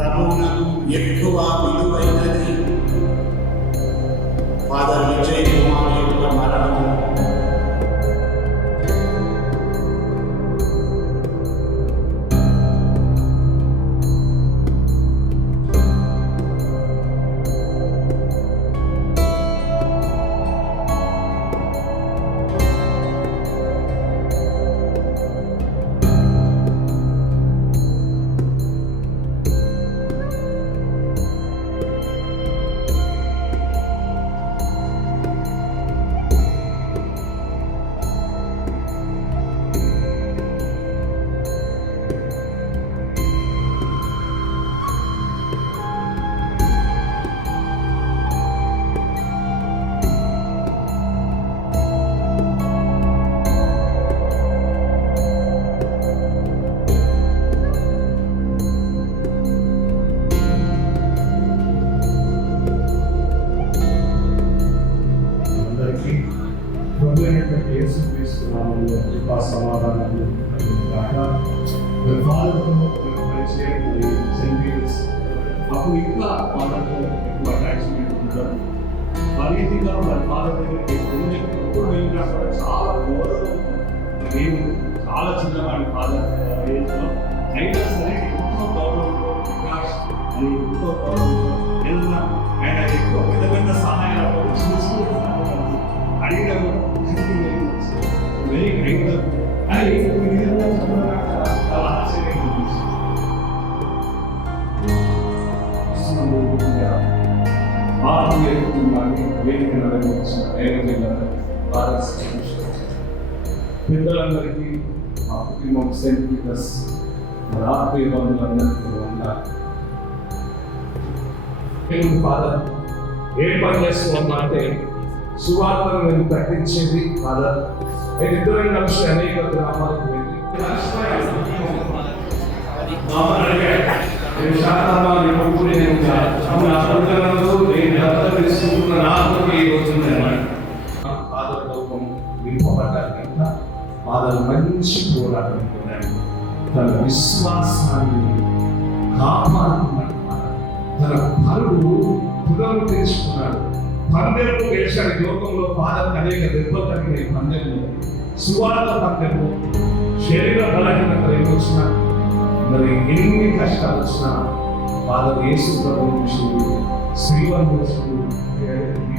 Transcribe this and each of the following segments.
ప్రభువునకు ఎక్కువ విలువైనది ఫాదర్ విజయ్ కుమార్ యొక్క మరణము. ప్రభువైనటువంటి యేసుక్రీస్తు నామములో కృపా సమాధానాలు కలుగుగాక. ఫాదర్తో పరిచయం మరియు సెయింట్ పీటర్స్ మాకు ఇంకా ఫాదర్తో ఎక్కువ అటాచ్మెంట్ ఉంటారు. పరిధిగా మన ఫాదర్ దగ్గరికి ఎప్పుడు వెళ్ళినా కూడా చాలా గౌరవం. నేను చాలా చిన్నవాడి ఫాదర్ ఏజ్లో అయినా సరే ఎంతో గౌరవంలో వికాస్ అని ఎంతో గౌరవంలో ఏదన్నా ఆయన ఎక్కువ పెద్ద పెద్ద సహాయాలు అడిగిన వెరీ గ్రేట్ అని చాలా ఆశ్చర్యంగా అనిపిస్తుంది. ఆత్మీయ కుటుంబాన్ని వేదిక నిర్వహించిన పెద్దలందరికీ మా కుటుంబం సెయింట్ పీటర్స్ మన ఆత్మీయ బంధువులందరికీ ఉండాలి. ఫాదర్ ఏం పని చేస్తున్నామంటే సువార్తను నేను ప్రకటించేది ఫాదర్. నేను ఇద్దరం కలిసి అనేక గ్రామాలకు వెళ్ళి ఫాదర్ లోకం నింపబడ్డాక ఫాదర్ మంచి పోరాటం కొన్నాడు. తన విశ్వాసాన్ని కాపాడుకున్నాడు. తన పరువు పునరుద్ధరించుకున్నాడు. పందెంలో గెలిచాడు. లోకంలో ఫాదర్ అనేక దెబ్బలు తగ్గినాయి. పందెంలో సువార్త పందెంలో శరీర బలహీనత వచ్చిన మరి ఎన్ని కష్టాలు వచ్చినా ఫాదర్ యేసు ప్రభువు విషయంలో శ్రీవంతుడు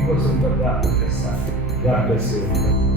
100% God bless you.